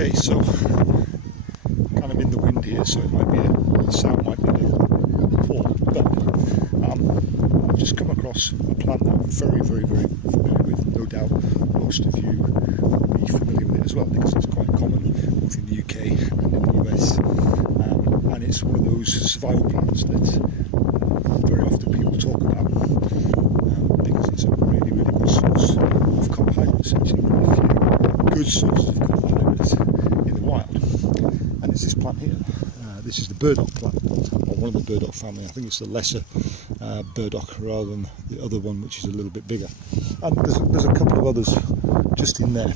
Okay, so kind of in the wind here, so the sound might be a little poor, but I've just come across a plant that I'm very, very, very familiar with. No doubt most of you will be familiar with it as well, because it's quite common both in the UK and in the US, and it's one of those survival plants that very often people talk about, because it's a really, really good source of carbohydrates. Actually, one of the few good sources of carbohydrates in the wild. And there's this plant here. This is the burdock plant, or one of the burdock family. I think it's the lesser burdock rather than the other one, which is a little bit bigger. And there's a couple of others just in there.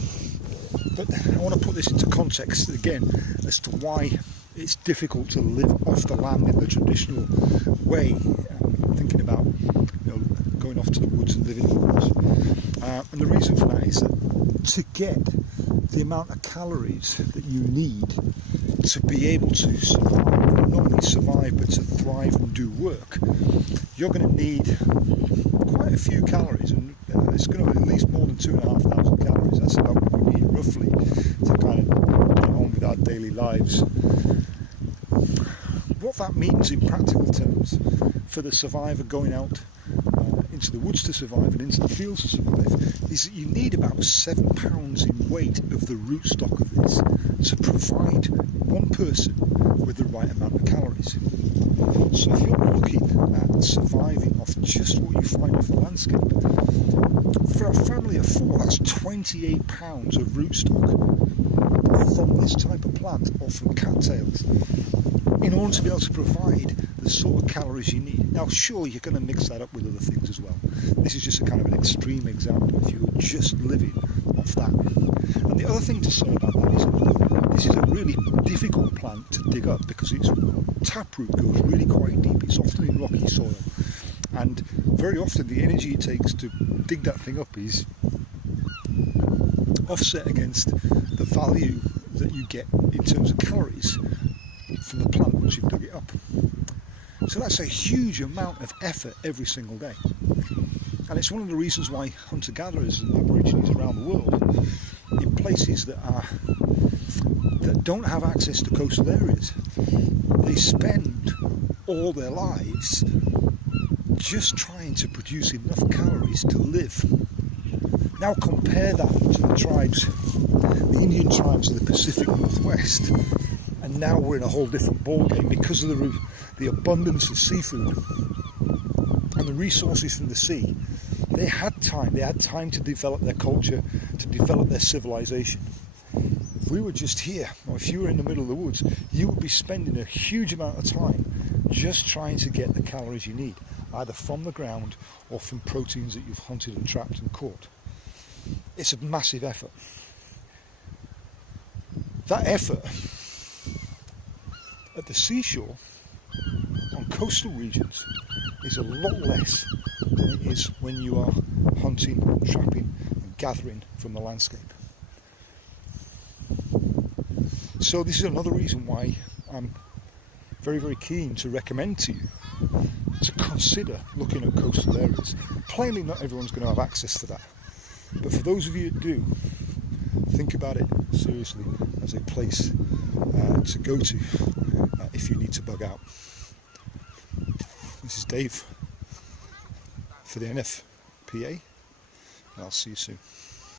But I want to put this into context again as to why it's difficult to live off the land in the traditional way. Thinking about going off to the woods and living in the woods. And the reason for that is that to get the amount of calories that you need to be able to survive, not only survive but to thrive and do work, you're going to need quite a few calories, and it's going to be at least more than 2,500 calories. That's about what we need roughly to kind of get on with our daily lives. What that means in practical terms for the survivor going out into the woods to survive and into the fields to survive is that you need about 7 pounds in weight of the rootstock of this to provide one person with the right amount of calories. So if you're looking at surviving off just what you find off the landscape, for a family of 4, that's 28 pounds of rootstock from this type of plant or from cattails, in order to be able to provide the sort of calories you need. Now sure, you're going to mix that up with other things as well. This is just a kind of an extreme example if you were just living off that. And the other thing to say about that is that this is a really difficult plant to dig up, because its taproot goes really quite deep. It's often in rocky soil, and very often the energy it takes to dig that thing up is offset against the value that you get in terms of calories from the plant once you've dug it up. So that's a huge amount of effort every single day. And it's one of the reasons why hunter-gatherers and aborigines around the world, in places that don't have access to coastal areas, they spend all their lives just trying to produce enough calories to live. Now compare that to the tribes, the Indian tribes of the Pacific Northwest, and now we're in a whole different ballgame because of the abundance of seafood and the resources from the sea. They had time to develop their culture, to develop their civilization. If we were just here, or if you were in the middle of the woods, you would be spending a huge amount of time just trying to get the calories you need, either from the ground or from proteins that you've hunted and trapped and caught. It's a massive effort. That effort at the seashore, on coastal regions, is a lot less than it is when you are hunting, trapping and gathering from the landscape. So this is another reason why I'm very, very keen to recommend to you to consider looking at coastal areas. Plainly not everyone's going to have access to that, but for those of you that do, think about it seriously as a place to go to if you need to bug out. This is Dave for the NFPA, and I'll see you soon.